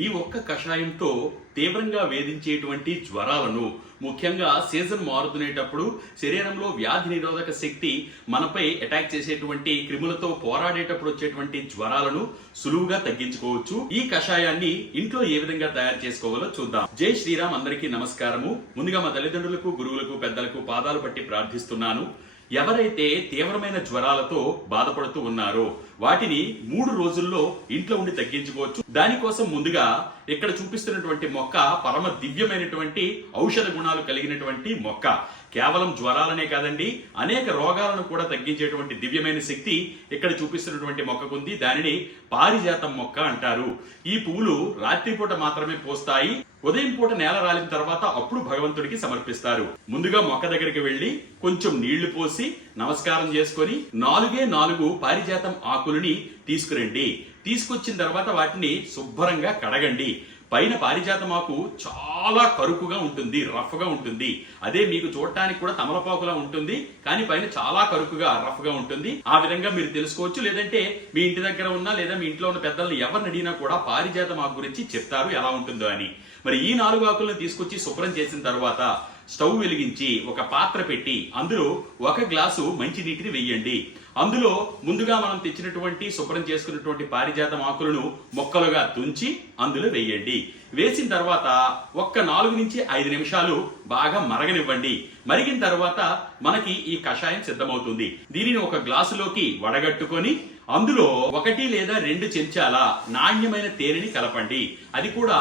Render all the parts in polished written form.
ఈ ఒక్క కషాయంతో తీవ్రంగా వేధించేటువంటి జ్వరాలను, ముఖ్యంగా సీజన్ మారుతునేటప్పుడు శరీరంలో వ్యాధి నిరోధక శక్తి మనపై అటాక్ చేసేటువంటి క్రిములతో పోరాడేటప్పుడు వచ్చేటువంటి జ్వరాలను సులువుగా తగ్గించుకోవచ్చు. ఈ కషాయాన్ని ఇంట్లో ఏ విధంగా తయారు చేసుకోవాలో చూద్దాం. జై శ్రీరామ్. అందరికీ నమస్కారము. ముందుగా మా తల్లిదండ్రులకు, గురువులకు, పెద్దలకు పాదాలు పట్టి ప్రార్థిస్తున్నాను. ఎవరైతే తీవ్రమైన జ్వరాలతో బాధపడుతూ ఉన్నారో వాటిని 3 రోజుల్లో ఇంట్లో ఉండి తగ్గించుకోవచ్చు. దానికోసం ముందుగా ఇక్కడ చూపిస్తున్నటువంటి మొక్క పరమ దివ్యమైనటువంటి ఔషధ గుణాలు కలిగినటువంటి మొక్క. కేవలం జ్వరాలనే కాదండి, అనేక రోగాలను కూడా తగ్గించేటువంటి దివ్యమైన శక్తి ఇక్కడ చూపిస్తున్నటువంటి మొక్కకుంది. దానిని పారిజాతం మొక్క అంటారు. ఈ పువ్వులు రాత్రిపూట మాత్రమే పోస్తాయి. ఉదయం పూట నేల రాలిన తర్వాత అప్పుడు భగవంతుడికి సమర్పిస్తారు. ముందుగా మొక్క దగ్గరికి వెళ్లి కొంచెం నీళ్లు పోసి నమస్కారం చేసుకొని 4 పారిజాతం ఆకులని తీసుకురండి. తీసుకొచ్చిన తర్వాత వాటిని శుభ్రంగా కడగండి. పైన పారిజాతం ఆకు చాలా కరుకుగా ఉంటుంది, రఫ్ గా ఉంటుంది. అదే మీకు చూడటానికి కూడా తమలపాకులా ఉంటుంది, కానీ పైన చాలా కరుకుగా రఫ్ గా ఉంటుంది. ఆ విధంగా మీరు తెలుసుకోవచ్చు. లేదంటే మీ ఇంటి దగ్గర ఉన్నా లేదా మీ ఇంట్లో ఉన్న పెద్దల్ని ఎవరిని అడిగినా కూడా పారిజాతం ఆకు గురించి చెప్తారు ఎలా ఉంటుందో అని. మరి ఈ 4 ఆకులను తీసుకొచ్చి శుభ్రం చేసిన తర్వాత స్టవ్ వెలిగించి ఒక పాత్ర పెట్టి అందులో 1 గ్లాసు మంచి నీటిని వెయ్యండి. అందులో ముందుగా మనం తెచ్చినటువంటి శుభ్రం చేసుకున్నటువంటి పారిజాతం ఆకులను మొక్కలుగా తుంచి అందులో వేయండి. వేసిన తర్వాత 4 నుంచి 5 నిమిషాలు బాగా మరగనివ్వండి. మరిగిన తర్వాత మనకి ఈ కషాయం సిద్ధమవుతుంది. దీనిని ఒక గ్లాసులోకి వడగట్టుకొని అందులో 1 లేదా 2 చెంచాల నాణ్యమైన తేనెని కలపండి. అది కూడా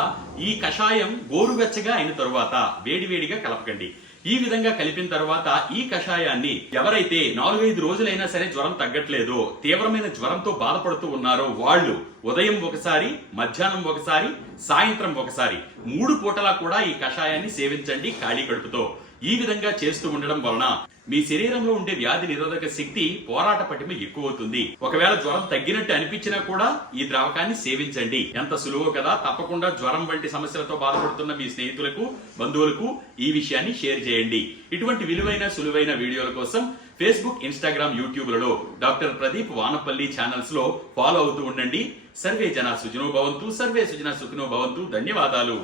ఈ కషాయం గోరువెచ్చగా అయిన తరువాత వేడివేడిగా కలపకండి. ఈ విధంగా కలిపిన తర్వాత ఈ కషాయాన్ని ఎవరైతే 4-5 రోజులైనా సరే జ్వరం తగ్గట్లేదో, తీవ్రమైన జ్వరంతో బాధపడుతూ ఉన్నారో వాళ్ళు ఉదయం ఒకసారి, మధ్యాహ్నం ఒకసారి, సాయంత్రం ఒకసారి 3 పూటలా కూడా ఈ కషాయాన్ని సేవించండి ఖాళీ కడుపుతో. ఈ విధంగా చేస్తూ ఉండడం వలన మీ శరీరంలో ఉండే వ్యాధి నిరోధక శక్తి, పోరాట పటిమ ఎక్కువ అవుతుంది. ఒకవేళ జ్వరం తగ్గినట్టు అనిపించినా కూడా ఈ ద్రావకాన్ని సేవించండి. ఎంత సులువో కదా. తప్పకుండా జ్వరం వంటి సమస్యలతో బాధపడుతున్న మీ స్నేహితులకు, బంధువులకు ఈ విషయాన్ని షేర్ చేయండి. ఇటువంటి విలువైన, సులువైన వీడియోల కోసం ఫేస్బుక్, ఇన్స్టాగ్రామ్, యూట్యూబ్ లలో డాక్టర్ ప్రదీప్ వానపల్లి ఛానల్స్ లో ఫాలో అవుతూ ఉండండి. సర్వే జన సుఖినో భవంతు, సర్వే సుజన సుఖినో భవంతు. ధన్యవాదాలు.